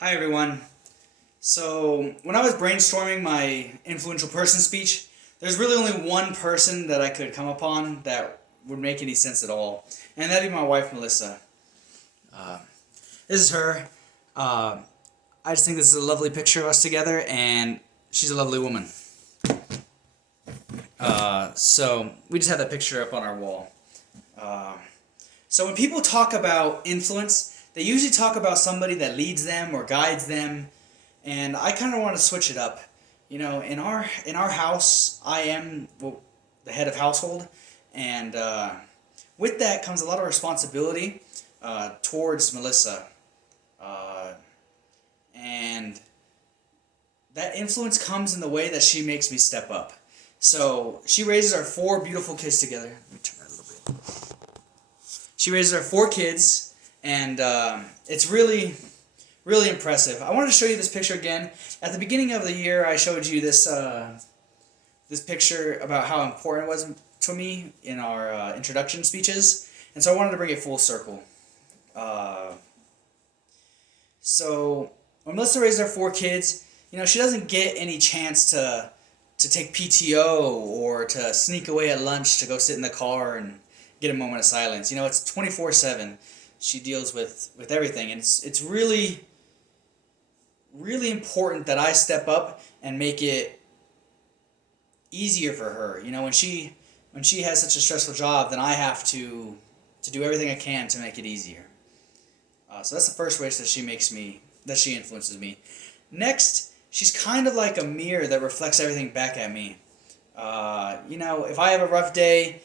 Hi everyone. So when I was brainstorming my influential person speech, there's really only one person that I could come upon that would make any sense at all, and that'd be my wife Melissa. Uh, this is her. Uh, I just think this is a lovely picture of us together, and she's a lovely woman. So we just have that picture up on our wall. Uh, so when people talk about influence, they usually talk about somebody that leads them or guides them. And I kind of want to switch it up. In our house, I am the head of household, and with that comes a lot of responsibility towards Melissa, uh, and that influence comes in the way that she makes me step up. So she raises our four beautiful kids together. Let me turn that a little bit. She raises our four kids, and it's really impressive. I wanted to show you this picture again. At the beginning of the year, I showed you this picture about how important it was to me in our introduction speeches, and so I wanted to bring it full circle. Uh, so when Melissa raised her four kids, she doesn't get any chance to take PTO or to sneak away at lunch to go sit in the car and get a moment of silence. It's 24/7. She deals with everything, and it's really important that I step up and make it easier for her. When she has such a stressful job, then I have to do everything I can to make it easier. So that's the first way that she influences me. Next, she's kind of like a mirror that reflects everything back at me. If I have a rough day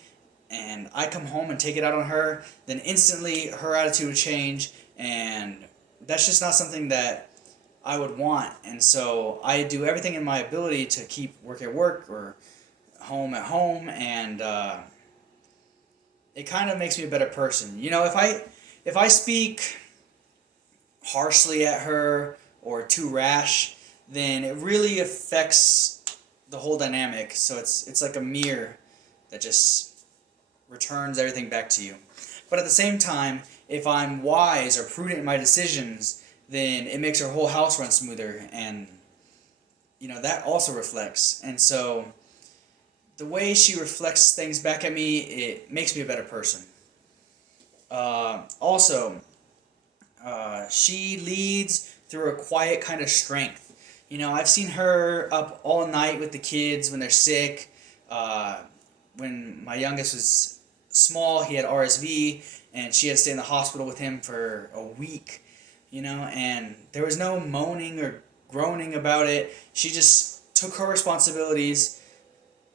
and I come home and take it out on her, then instantly her attitude would change, and that's just not something that I would want. And so I do everything in my ability to keep work at work or home at home, and it kind of makes me a better person. If I speak harshly at her or too rash, then it really affects the whole dynamic. So it's like a mirror that just returns everything back to you. But at the same time, if I'm wise or prudent in my decisions, then it makes our whole house run smoother, and that also reflects. And so the way she reflects things back at me, it makes me a better person. Also, she leads through a quiet kind of strength. I've seen her up all night with the kids when they're sick. When my youngest was small, he had RSV, and she had to stay in the hospital with him for a week. And there was no moaning or groaning about it. She just took her responsibilities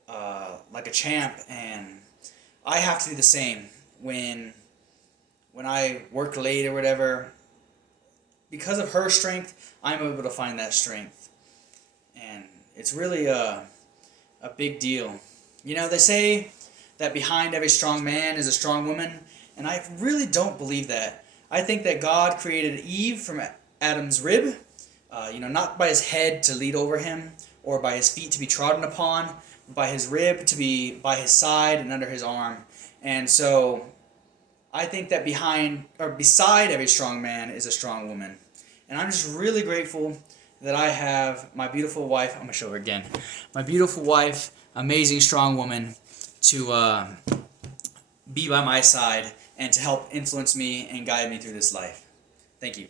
like a champ, and I have to do the same when I work late or whatever. Because of her strength, I'm able to find that strength, and it's really a big deal. They say that behind every strong man is a strong woman, and I really don't believe that. I think that God created Eve from Adam's rib, not by his head to lead over him, or by his feet to be trodden upon, but by his rib to be by his side and under his arm. And so I think that behind or beside every strong man is a strong woman. And I'm just really grateful that I have my beautiful wife. I'm going to show her again. My beautiful wife, amazing strong woman, to be by my side and to help influence me and guide me through this life. Thank you.